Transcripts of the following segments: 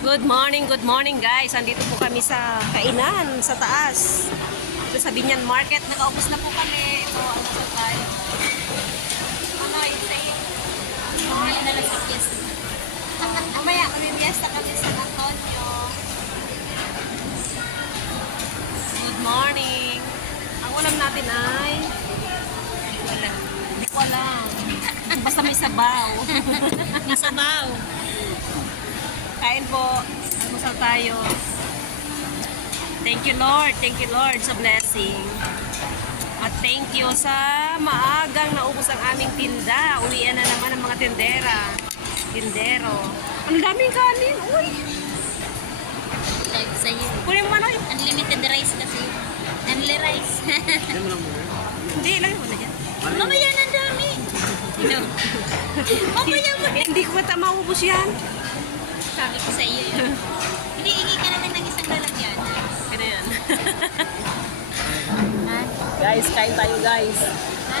Good morning guys. Andito po kami sa kainan, sa taas. Ito sa Binyan Market. Nakaubos na po kami. Ito, ano sa tayo? Ano, i-say? Mamaya na lang sa fiesta. Mamaya, mamimiesta kami sa Antonio. Good morning. Ang ulam natin ay... Wala. Hindi ko alam. Basta may sabaw. May sabaw. Kain po. Almusal tayo. Thank you Lord. Thank you Lord sa blessing. At thank you sa maagang naubos ang aming tinda. Uwian na naman ang mga tindero. Ang daming kanin. Uy! Like sa'yo. Kunin mo na yun. Unlimited rice kasi. Only rice. Hindi, ilagay mo na dyan. Mamaya na ang dami. Mamaya mo. Hindi ko mata maubos yan. Sabi ko sa iyo yun. Hindi, hingi ka na lang ng isang lalagyan. Kaya yan. Ha? Guys, kain tayo guys. Ha?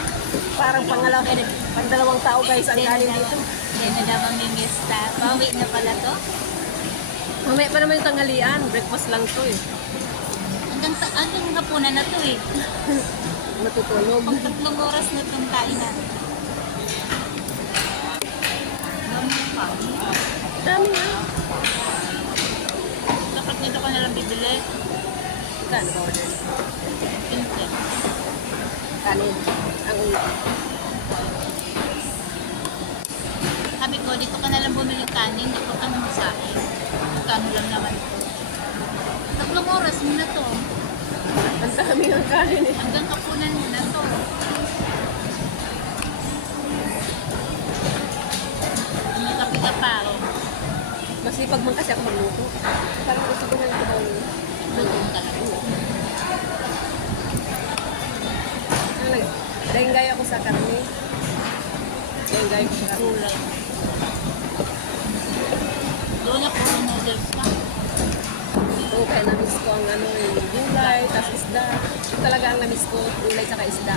Parang pang-dalawang tao guys ang kain dito. Hindi na daw mamimista. Pauwi na pala to. Mamaya pa naman yung tanghalian. Breakfast lang to eh. Hanggang hapunan na to eh. Matutulog. Pag 3 oras na itong kainan. Dami pa. Dami nga. Dapat nito ka nalang bibili. Saan ba order? Pinte. Kanin. Ang ulo. Sabi ko, dito ka nalang bumili kanin. Dapat ka naman sa akin. Magkano lang naman ito. 3 oras mo na to. Ang dami ng kanin eh. Hanggang kapunan mo na to. May kape ka pa. Oh. Masipag man kasi ako magluto. Parang gusto ko na ito daw. Lutong talaga. Dahil ako sa karne. Dahil ko sa karne. Gulay. Doon na puro noodles ka. Oo, kaya na-miss ko ang ano yung gulay, tapos isda. Ito talaga ang na-miss ko, gulay saka isda.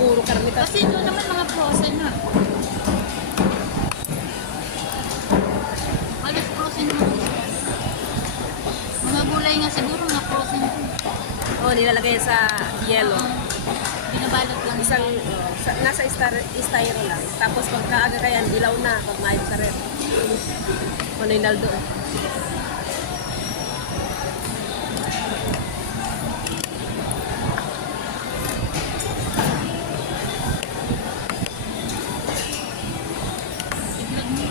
Puro karne tapos. Kasi doon naman mga frozen na. Walis frozen mga isda. Mga gulay nga siguro mga frozen ko. Oo, nilalagay sa yellow. Binabalot lang Isang, nasa styro lang. Tapos pagkaaga kaya, dilaw na pag maayos sa rin. Ano yung naldo eh. itlog mo.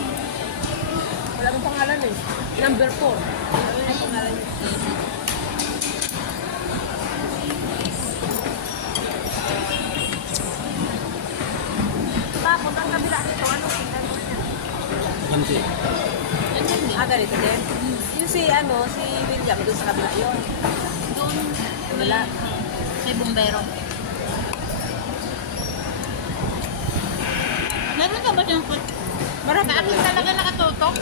Wala mong pangalan eh. Number 4. Ano yung pangalan niya? Tapos ang kabila nito, ano tingnan mo niya? Ganti. Ganyan din. Ganito din. Yung si William, doon sa kabila yun. Doon. Wala. May bumbero. Meron ka ba siyang food? Marami Sa akin talaga nakatutok.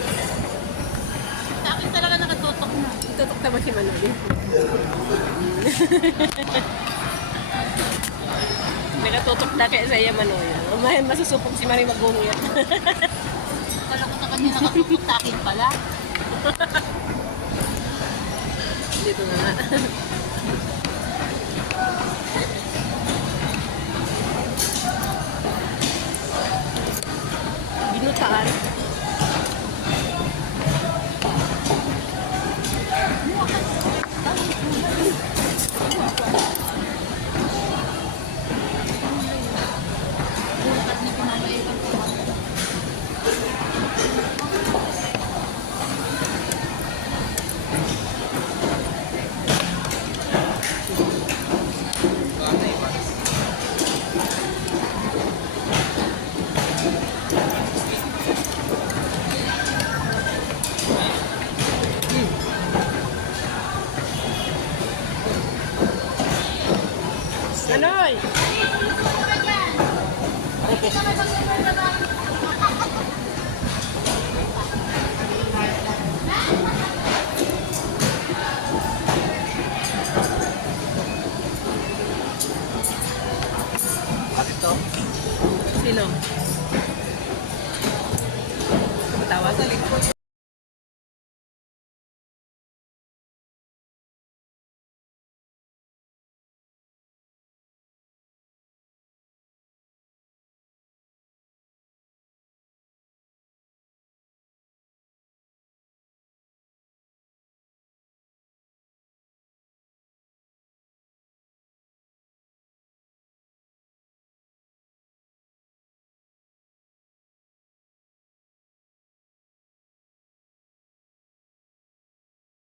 Sa akin talaga nakatutok na. Tutok naman si Manoli. May natutok na kaya sa iya Manoli. May masusupong si Marie Magungyat. Kala ko sa kanya nakatutok sa akin pala. Dito na nga. Binutaan. Bukat na pinamay ko. Manoy! Ay, gusto ko ka dyan. Hindi ka naman